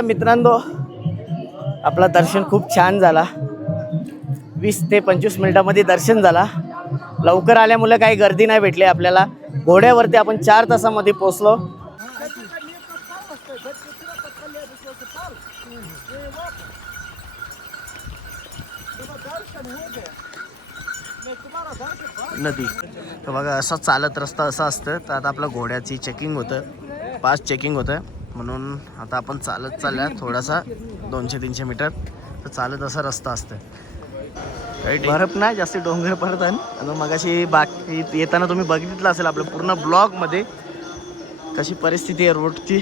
मित्रांनो, आपला दर्शन खूप छान झाला. 20 ते 25 मिनिटांमध्ये दर्शन झाला. लवकर आल्यामुळे काही गर्दी नाही भेटली आपल्याला. घोड्यावरती आपण 4 तासामध्ये पोहोचलो. नदी तर बघा, असा चालत रस्ता असा असतं. तर आता आपल्या घोड्याची चेकिंग होतं, पास चेकिंग होतं, म्हणून आता आपण चालत चालल्या थोडासा 200-300 मीटर. तर चालत असा रस्ता असतं. काही बर्फ नाही, जास्त डोंगर पडत आहे. आणि मग अशी बाकी येताना तुम्ही बघितलं असेल आपलं पूर्ण ब्लॉगमध्ये कशी परिस्थिती आहे रोडची.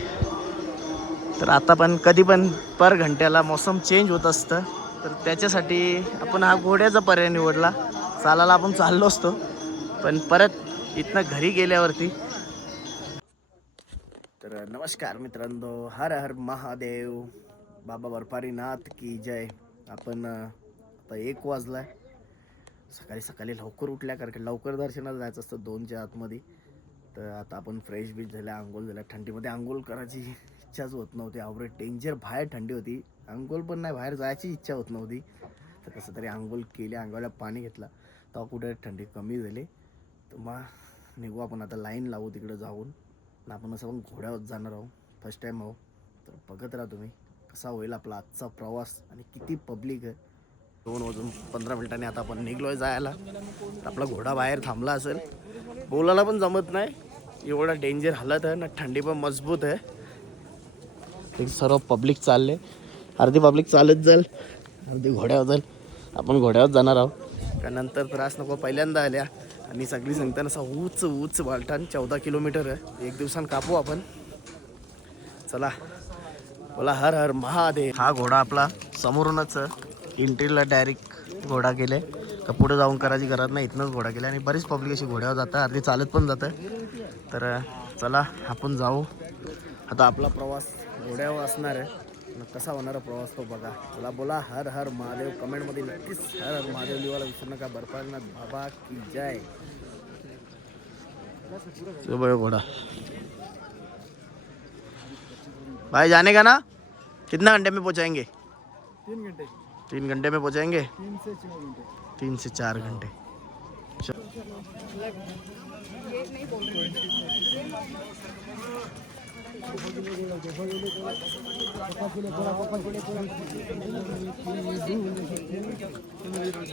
तर आता पण कधी पण पर घंट्याला मौसम चेंज होत असतं. तर त्याच्यासाठी आपण हा घोड्याचा पर्याय निवडला. चालायला आपण चाललो असतो, पण परत इथनं घरी गेल्यावरती. तर नमस्कार मित्रांनो, हर हर महादेव, बाबा बर्फारीनाथ की जय. आपण आता 1 वाजलाय. सकाळी सकाळी लवकर उठल्या, कारण की लवकर दर्शनाला जायचं असतं 2च्या आतमध्ये. तर आता आपण फ्रेश बीच झाल्या, आंघोळ झाल्या. थंडीमध्ये आंघोळ करायची इच्छाच होत नव्हती. आवडे डेंजर बाहेर थंडी होती. आंघोळ पण नाही, बाहेर जायची इच्छा होत नव्हती. तर कसं तरी आंघोळ केली, अंगाला पाणी घेतला, तेव्हा कुठे थंडी कमी झाली. तर मग निघू आपण आता, लाईन लावू तिकडे जाऊन. आपण असं पण घोड्यावर जाणार आहोत, फर्स्ट टाईम आहो. तर बघत राहा तुम्ही कसा होईल आपला आजचा प्रवास आणि किती पब्लिक आहे. 2:15 आता आपण निघलोय जायला. तर आपला घोडा बाहेर थांबला असेल. बोलायला पण जमत नाही, एवढा डेंजर हालत आहे ना. थंडी पण मजबूत आहे. ते सर्व पब्लिक चालले, अर्धी पब्लिक चालत जाईल, अर्धी घोड्यावर जाईल. आपण घोड्यावर जाणार आहोत, कारण नंतर त्रास नको. पहिल्यांदा आल्या आणि सगळी सांगताना असा उच वालठाण 14 किलोमीटर आहे. 1 दिवसानं कापू आपण. चला, बोला हर हर महादेव. हा घोडा आपला समोरूनच इंट्रीला डायरेक्ट घोडा गेले का पुढे जाऊन करायची गरज नाही, इथनंच घोडा गेला. आणि बरीच पब्लिक अशी घोड्यावर जातं, अर्धी चालत पण जातं. तर चला आपण जाऊ. आता आपला प्रवास घोड्यावर असणार आहे. कसा होणारा प्रवास तो बघा. चला, बोला हर हर महादेव. कमेंटमध्ये नक्कीच हर हर महादेव लिहायला विसरू नका. बर्फारीनाथ बाबा की जय. घोड़ा भाई जाने का ना, कितना घंटे में पहुंचाएंगे? 3 घंटे 3 घंटे में पहुंचाएंगे. 3 से 4 घंटे 3 से 4 घंटे.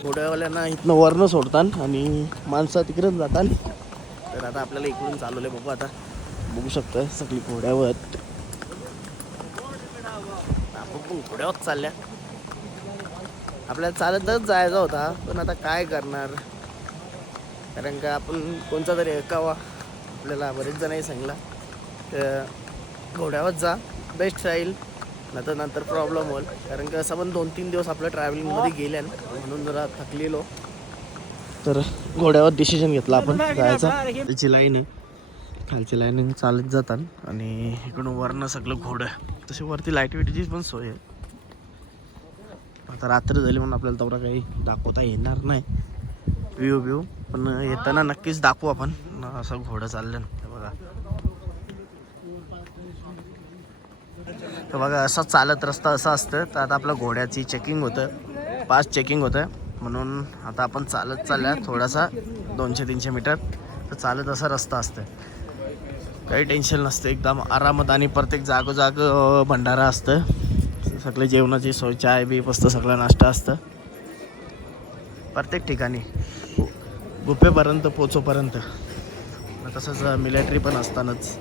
घोड्यावाल्यांना इथनं वरनं सोडतात आणि माणसं तिकडेच जातात. तर आता आपल्याला इकडून चालवले बाबा. आता बघू शकता सगळी घोड्यावर. आपण पण घोड्यावर चालल्या. आपल्याला चालतच जायचा होता, पण आता काय करणार, कारण का आपण कोणता तरी ऐकावा. आपल्याला बरेच जणही सांगला तर घोड्यावर जा, बेस्ट राहील. नंतर प्रॉब्लेम होईल, कारण की असं पण 2-3 दिवस आपल्या ट्रॅव्हलिंगमध्ये गेल्या, म्हणून जरा थकलेलो. तर घोड्यावर डिसिजन घेतला आपण जायचा. त्याची लाईन आहे, खालची लाईन चालत जातात आणि इकडून वरनं सगळं घोडं. तशी वरती लाईट वेटीची पण सोय आहे. आता रात्र झाली म्हणून आपल्याला तेवढा काही दाखवता येणार नाही व्ह्यू, पण येताना नक्कीच दाखवू आपण. असं घोडं चाललं बघा. तर बघा, असा चालत रस्ता असा असतं. तर आता आपल्या घोड्याची चेकिंग होतं, पास चेकिंग होतं, म्हणून आता आपण चालत चालल्या थोडासा 200-300 मीटर. तर चालत असा रस्ता असतं, काही टेन्शन नसतं, एकदम आरामात. आणि प्रत्येक जागोजाग भंडारा असतं, सगळे जेवणाची सोय, चाय बी असतं, सगळं नाश्ता असतं प्रत्येक ठिकाणी गुफेपर्यंत पोचोपर्यंत. तसंच मिलिटरी पण असतानाच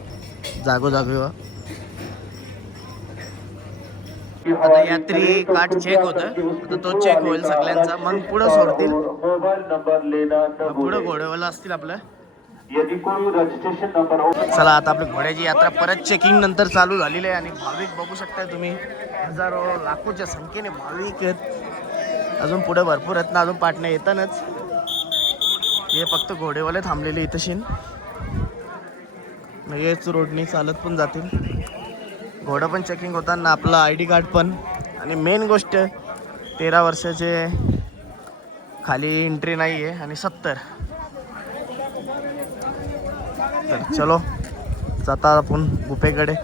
जागोजागो. आता यात्री कार्ड चेक होतं, आता तो चेक होईल सगळ्यांचा, मग पुढं सोडतील. पुढं घोड्यावाला असतील आपलं. चला, आता आपली घोड्याची यात्रा परत चेकिंग नंतर चालू झालेली आहे. आणि भाविक बघू शकताय तुम्ही, हजारो लाखोच्या संख्येने भाविक आहेत. अजून पुढे भरपूर आहेत ना, अजून पाटण्या येतानाच. हे फक्त घोडेवाले थांबलेले इथं हेच रोडनी चालत पण जातील. घोडं पण चेकिंग होताना, आपलं ID कार्ड पण. आणि मेन गोष्ट 13 वर्षाचे खाली एंट्री नाही आहे आणि 70. तर चलो, जाता आपण गुफेकडे.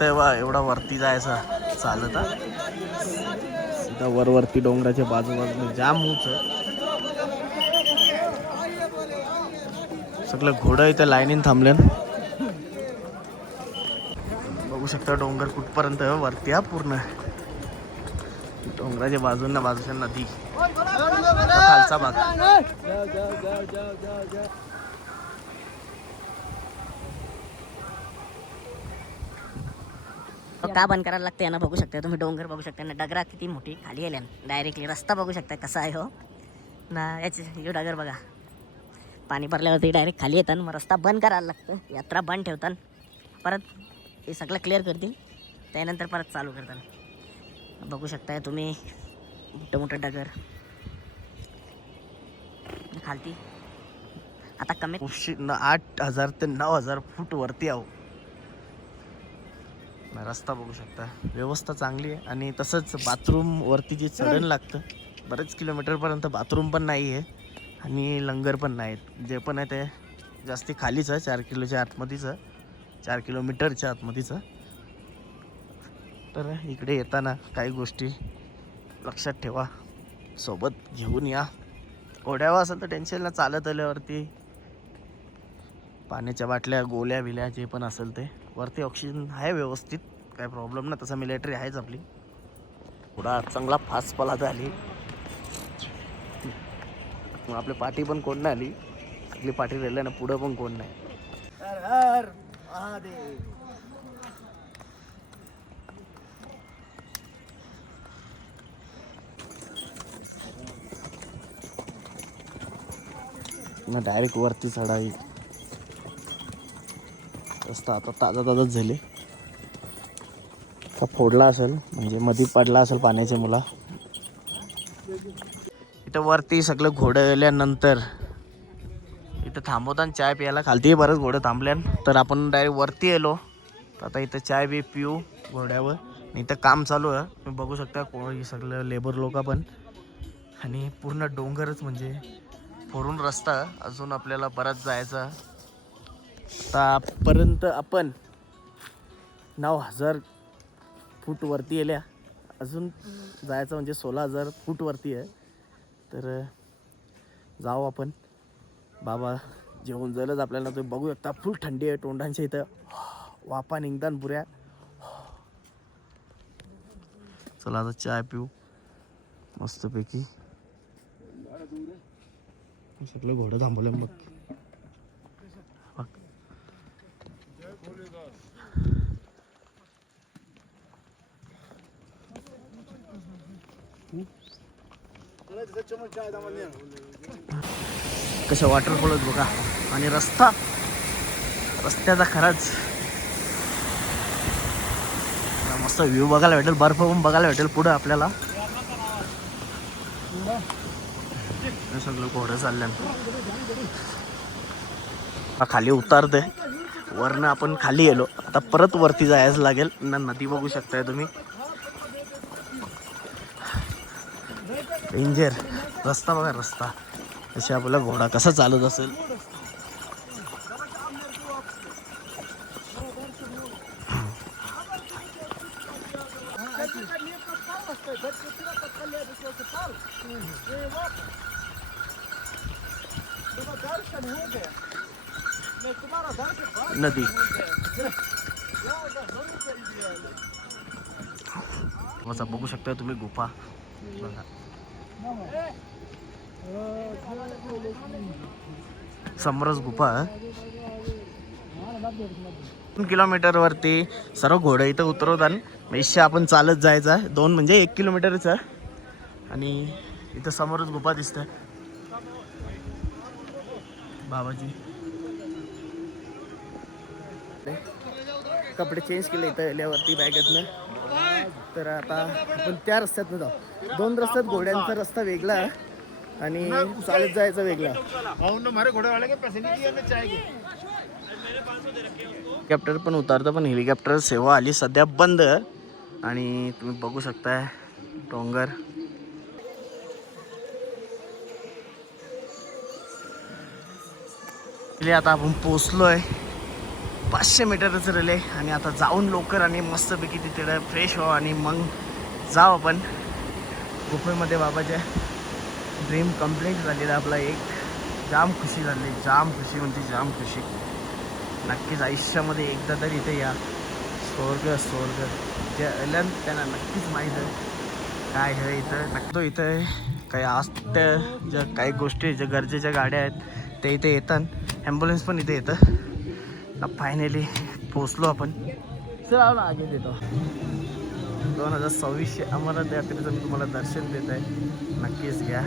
शकताय वा एवढा वरती जायचा चालत हा. सीधा वरती डोंगराच्या बाजूबाजूला जाम उंच. सगळं घोडं इथे लाईनीन थांबले. बघू शकता डोंगर कुठपर्यंत वरती हा पूर्ण. डोंगराच्या बाजूच्या नदी खालचा भाग. का बंद करायला लागते ना बघू शकता तुम्ही. डोंगर बघू शकता ना, डगरा किती मोठी खाली गेल्या डायरेक्टली. रस्ता बघू शकता कसा आहे हो ना. याची यो डगर बघा, पाणी भरल्यावरती डायरेक्ट खाली येतात. मग रस्ता बंद करायला लागतं, यात्रा बंद ठेवतात. परत हे सगळं क्लिअर करतील, त्यानंतर परत चालू करतात. बघू शकताय तुम्ही मोठं मोठं डगर खालती. आता कमी 8,000 ते 9,000 फूट वरती आहो. रस्ता बघू शकता, व्यवस्था चांगली आहे. आणि तसंच बाथरूम वरती जे चढण लागतं बरेच किलोमीटरपर्यंत बाथरूम पण नाही आहे आणि लंगर पण नाहीत. जे पण आहे ते जास्ती खालीच आहे, 4 किलोच्या आतमध्येच, 4 किलोमीटरच्या आतमध्येच. तर इकडे येताना काही गोष्टी लक्षात ठेवा, सोबत घेऊन या. घोड्यावर असेल तर टेन्शन ना, चालत आल्यावरती पाण्याच्या बाटल्या गोल्या बिल्या जे पण असेल ते. वरती ऑक्सिजन आहे व्यवस्थित, काय प्रॉब्लेम नाही. तसं मिलिटरी आहेच आपली. थोडा चांगला फास्ट पळत आली. आपली पाठी पण कोण नाही आली, आपली पाठी राहिल्या ना, पुढं पण कोण नाही. हर हर महादेव. ना डायरेक्ट वरती चढाई. रस्ता आता ताजाच झाले. का फोडला असेल म्हणजे मध्ये पडला असेल पाण्याच्या मुला. इथं वरती सगळं घोडं गेल्यानंतर इथं थांबवताना चाय प्यायला. खालती बरंच घोडं थांबल्यान, तर आपण डायरेक्ट वरती येलो. तर आता इथं चाय बी पिऊ घोड्यावर. इथं काम चालू आहे, तुम्ही बघू शकता. कोण सगळं लेबर लोक पण. आणि पूर्ण डोंगरच म्हणजे फोडून रस्ता. अजून आपल्याला बराच जायचा. आतापर्यंत आपण 9,000 फूट वरती येल्या. अजून जायचं म्हणजे 16,000 फूट वरती आहे. तर जाऊ आपण. बाबा जेवण झालंच आपल्याला. तुम्ही बघू शकता फुल थंडी आहे तोंडांच्या इथं, वापा निघतान पुऱ्या. चला आता चाय पिऊ मस्तपैकी. सगळं घोडं थांबवलं मग. कशा वॉटरफॉलच बघा. आणि रस्त्याचा खराच मस्त व्ह्यू बघायला भेटेल. बर्फ पण बघायला भेटेल पुढं आपल्याला. सगळं घोडं चाललं खाली उतारते. वरनं आपण खाली गेलो, आता परत वरती जायचं लागेल ना. नदी बघू शकताय तुम्ही. डेंजर रस्ता बघा, रस्ता तसे आपला घोडा कसा चालत असेल. नदी बघू शकता तुम्ही. गुफा बघा, समरस गुफा. 2 किलोमीटर वरती सर्व घोडं इथं उतरवतात. इशा आपण चालत जायचं आहे. 2 म्हणजे 1 किलोमीटरच आहे. आणि इथं समोरच गुफा दिसते. बाबाजी कपडे चेंज केले इथं आल्यावरती बॅगेतनं. तर आता आपण त्या रस्त्यातनं जाऊ. 2 रस्त्यात, घोड्यांचा रस्ता वेगळा आणि चालत जायचा वेगळा. हेलिकॉप्टर पण उतारतं, पण हेलिकॉप्टर सेवा आली सध्या बंद. आणि तुम्ही बघू शकताय डोंगर. आता आपण पोचलोय 500 मीटरच राहिले आणि आता जाऊन लवकर आणि मस्तपैकी तिथे फ्रेश व्हावं आणि मग जाऊ आपण गुफेमध्ये. बाबाच्या ड्रीम कंप्लीट झालेला आपला एक. जाम खुशी झाली, जाम खुशी म्हणजे जाम खुशी. नक्कीच आयुष्यामध्ये एकदा तरी इथे या. स्वर्ग जे आलं त्यांना नक्कीच माहीत आहे काय आहे इथं. नक्की इथं काही असतं ज्या काही गोष्टी ज्या गरजेच्या गाड्या आहेत ते इथे येतात. ॲम्ब्युलन्स पण इथे येतं. फायनली पोचलो आपण. चला आगे देतो. 2026 अमरनाथ यात्रेचं मी तुम्हाला दर्शन देत आहे. नक्कीच घ्या.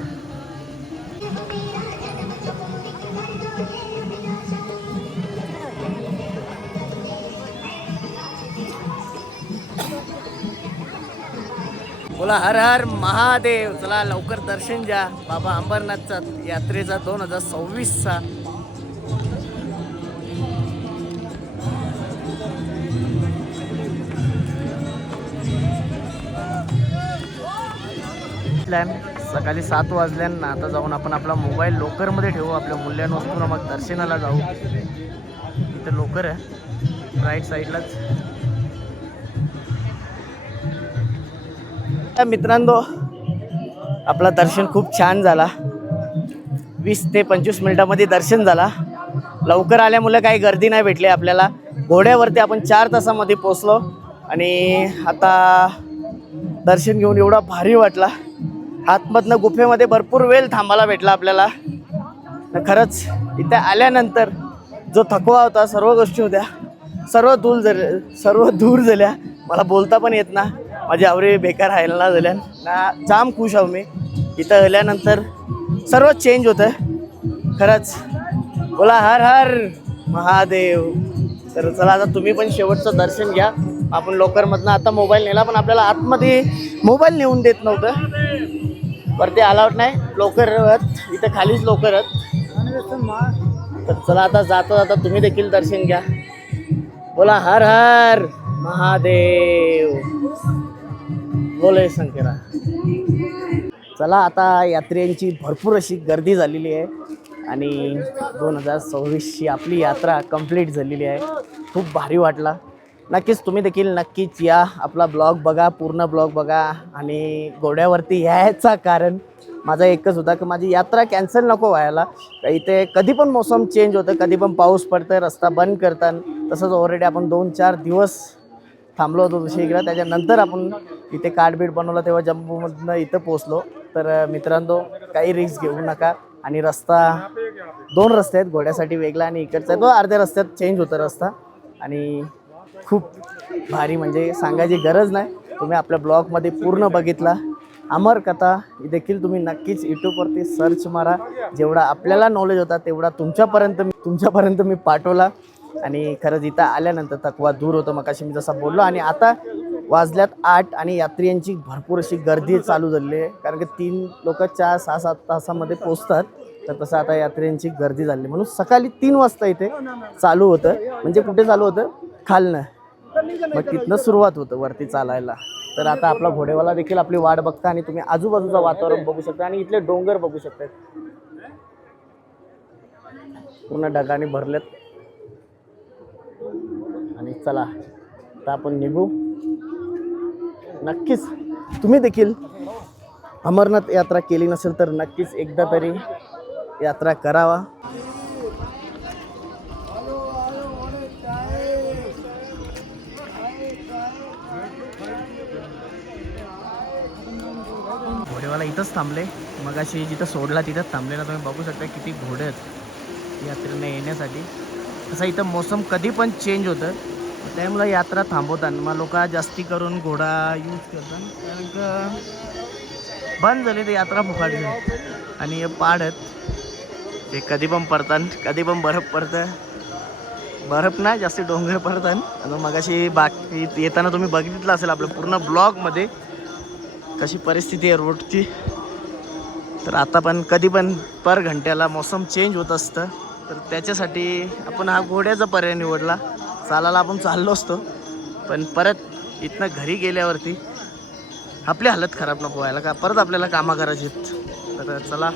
बोला हर हर महादेव. चला लवकर दर्शन घ्या बाबा अंबरनाथचा यात्रेचा 2026चा. सकाळी 7 वाजल्यानं आता जाऊन आपण आपला मोबाईल लॉकरमध्ये ठेवू. आपल्या मूल्यवान वस्तूंना मग दर्शनाला जाऊ. इथं लॉकर आहे राईट साईडलाच. मित्रांनो आपला दर्शन खूप छान झाला. 20 ते 25 मिनिटामध्ये दर्शन झाला. लवकर आल्यामुळे काही गर्दी नाही भेटली आपल्याला. घोड्यावरती आपण 4 तासामध्ये पोचलो आणि आता दर्शन घेऊन एवढा भारी वाटला. आतमधनं गुफेमध्ये भरपूर वेळ थांबायला भेटला आपल्याला. खरंच इथे आल्यानंतर जो थकवा होता, सर्व गोष्टी होत्या सर्व दूर झाल्या. मला बोलता पण येत ना. माझी आवरे बेकार राहायला झाल्या ना. जाम खुश आहो मी. इथं आल्यानंतर सर्व चेंज होतं खरंच. बोला हर हर महादेव. तर चला आता तुम्ही पण शेवटचं दर्शन घ्या. आपण लवकरमधनं आता मोबाईल नेला पण आपल्याला आतमध्ये मोबाईल नेऊन देत नव्हतं. वरती अलाउड नाही. लवकरच इथं खालीच लवकरच. तर चला आता जाता तुम्ही देखील दर्शन घ्या. बोला हर हर महादेव. बोले शंकरा. चला आता यात्रेची भरपूर अशी गर्दी झालेली आहे आणि 2026ची आपली यात्रा कंप्लीट झालेली आहे. खूप भारी वाटला. नक्कीच तुम्ही देखील नक्कीच या. आपला ब्लॉग बघा, पूर्ण ब्लॉग बघा. आणि घोड्यावरती यायचं कारण माझा एकच होता की माझी यात्रा कॅन्सल नको व्हायला. इथे कधी पण मोसम चेंज होतं, कधी पण पाऊस पडतं, रस्ता बंद करतात. तसंच ऑलरेडी आपण 2-4 दिवस थांबलो होतो दुसरीकडे. त्याच्यानंतर आपण इथे कार्डबीट बनवलं तेव्हा जम्मूमधनं इथं पोचलो. तर मित्रांनो काही रिस्क घेऊ नका. आणि रस्ता 2 रस्ते आहेत, घोड्यासाठी वेगळा आणि इकडचा तो अर्ध्या रस्त्यात चेंज होतं रस्ता. आणि खूप भारी म्हणजे सांगायची गरज नाही. तुम्ही आपल्या ब्लॉगमध्ये पूर्ण बघितला. अमर कथा देखील तुम्ही नक्कीच यूट्यूबवरती सर्च मारा. जेवढा आपल्याला नॉलेज होता तेवढा तुमच्यापर्यंत मी पाठवला. आणि खरंच इथं आल्यानंतर थकवा दूर होतं मग अशी मी जसं बोललो. आणि आता वाजल्यात 8 आणि यात्रियांची भरपूर अशी गर्दी चालू झाली आहे. कारण की 3 लोक 4-6-7 तासामध्ये पोचतात. तर तसं आता यात्रियांची गर्दी झाली म्हणून सकाळी 3 वाजता इथे चालू होतं. म्हणजे कुठे चालू होतं? खालनं. मग तिथनं सुरुवात होतं वरती चालायला. तर आता आपला घोडेवाला देखील आपली वाट बघता आणि तुम्ही आजूबाजूचं वातावरण बघू शकता आणि इथले डोंगर बघू शकता. पूर्ण ढगाने भरलेत. आणि चला आता आपण निघू. नक्कीच तुम्ही देखील अमरनाथ यात्रा केली नसेल तर नक्कीच एकदा तरी यात्रा करावा. घोडेवाला इथंच थांबले. मग अशी जिथं सोडला तिथंच थांबले ना. तुम्ही बघू शकता किती घोडे आहेत यात्रेने येण्यासाठी. तसं इथं मोसम कधी पण चेंज होतं त्यामुळे यात्रा थांबवतात. मग लोक जास्ती करून घोडा यूज करतात कारण का बंद झाली तर यात्रा फुकाडली. आणि हे पाड आहेत ते कधी पण पडतात, कधी पण बर्फ पडतं. बर्फ नाही जास्त डोंगर पडतात. आणि मग अशी बाकी येताना तुम्ही बघितलं असेल आपल्या पूर्ण ब्लॉगमध्ये कशी परिस्थिती आहे रोडची. तर आता पण कधी पण पर घंट्याला मोसम चेंज होत असतं. तर त्याच्यासाठी आपण हा घोड्याचा पर्याय निवडला. चालायला आपण चाललो असतो पण परत इथनं घरी गेल्यावरती आपली हालत खराब नको व्हायला का परत आपल्याला कामं करायची आहेत. तर चला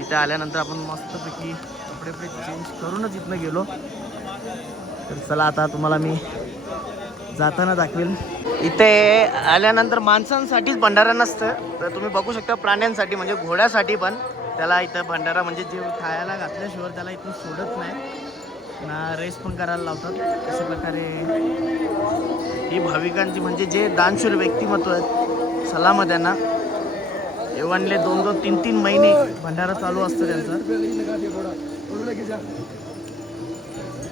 इथे आल्यानंतर आपण मस्तपैकी कपडे चेंज करूनच इथनं गेलो. तर चला आता तुम्हाला मी जाताना दाखवेल. इथे आल्यानंतर माणसांसाठीच भंडारा नसतं, तर तुम्ही बघू शकता प्राण्यांसाठी म्हणजे घोड्यासाठी पण त्याला इथं भंडारा म्हणजे जे खायला घातल्याशिवाय त्याला इथून सोडत नाही ना, रेस पण करायला लावतात. अशा प्रकारे ही भाविकांची म्हणजे जे दानशूर व्यक्तिमत्व आहेत सलाम त्यांना. एवढले 2-2, 3-3 महिने भंडारा चालू असतं त्यांचा.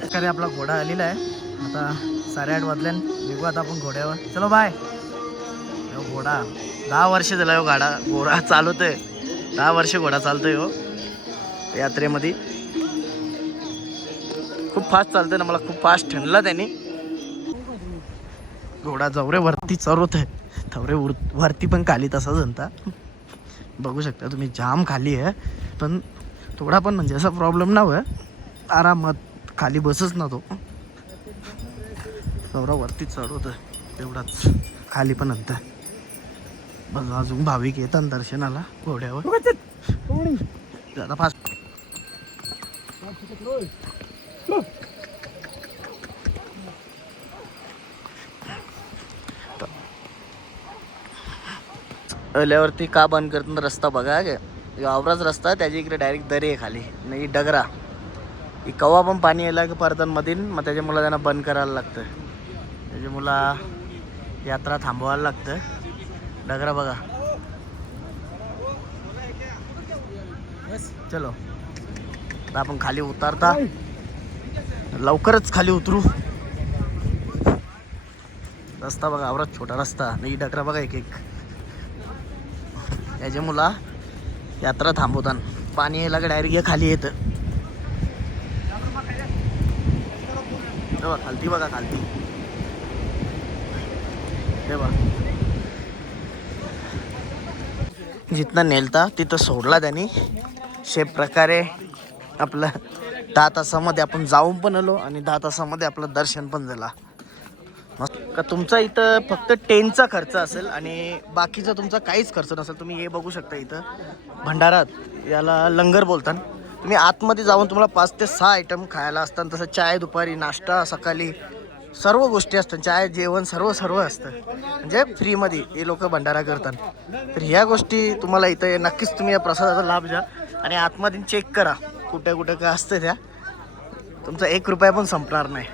प्रकारे आपला घोडा आलेला आहे. आता 8:30 वाजल्यान निघू आता आपण घोड्यावर. चलो बाय. घोडा 10 वर्ष झाला हो घोडा चालवतोय. 10 वर्ष घोडा चालतोय हो यात्रेमध्ये. खूप फास्ट चालतोय ना, मला खूप फास्ट ठणला त्याने. घोडा जवरे वरती चरवत आहे, थवरे वरती पण खाली तसा जनता बघू शकता तुम्ही. जाम खाली आहे पण थोडा पण म्हणजे असा प्रॉब्लेम ना होय, आरामात खाली बसच ना तो. थवरा वरती चढवत आहे तेवढाच, खाली पण अंत. बघ अजून भाविक येतात दर्शनाला घोड्यावर. जरा फास्ट. आल्यावरती का बंद करतात रस्ता बघा. आवराच रस्ता त्याच्या इकडे डायरेक्ट दरी आहे खाली नाही डगरा. ही कवा पण पाणी यायला की परतांमधील, मग त्याच्यामुळं त्यांना बंद करायला लागतं. त्याच्यामुळं यात्रा थांबवायला लागतं. डगरा बघा. चलो आता आपण खाली उतरता लवकरच खाली उतरू. रस्ता बघा आवरात छोटा रस्ता नाही डगरा बघा एक एक. त्याच्यामुळं यात्रा थांबवतात. पाणी यायला की डायरेक्ट खाली येतं. बघा खालती बघा खालती. हे बघा जिथनं नेलता तिथं सोडला त्यांनी. शेप प्रकारे आपलं 10 तासामध्ये आपण जाऊन पण आलो आणि 10 तासामध्ये आपलं दर्शन पण झाला. मस्त का तुमचा इथं फक्त टेंटचा खर्च असेल आणि बाकीचा तुमचा काहीच खर्च नसेल. तुम्ही हे बघू शकता इथं भंडारात याला लंगर बोलतात. तुम्ही आतमध्ये जाऊन तुम्हाला 5 ते 6 आयटम खायला असतात. तसं चाय दुपारी, नाश्ता सकाळी, सर्व गोष्टी असतात. चाय जेवण सर्व असतं म्हणजे फ्रीमध्ये हे लोक भंडारा करतात. तर ह्या गोष्टी तुम्हाला इथं नक्कीच तुम्ही या प्रसादाचा लाभ घ्या आणि आतमध्ये चेक करा कुठे कुठे काय असतं. त्या तुमचा 1 रुपया पण संपणार नाही.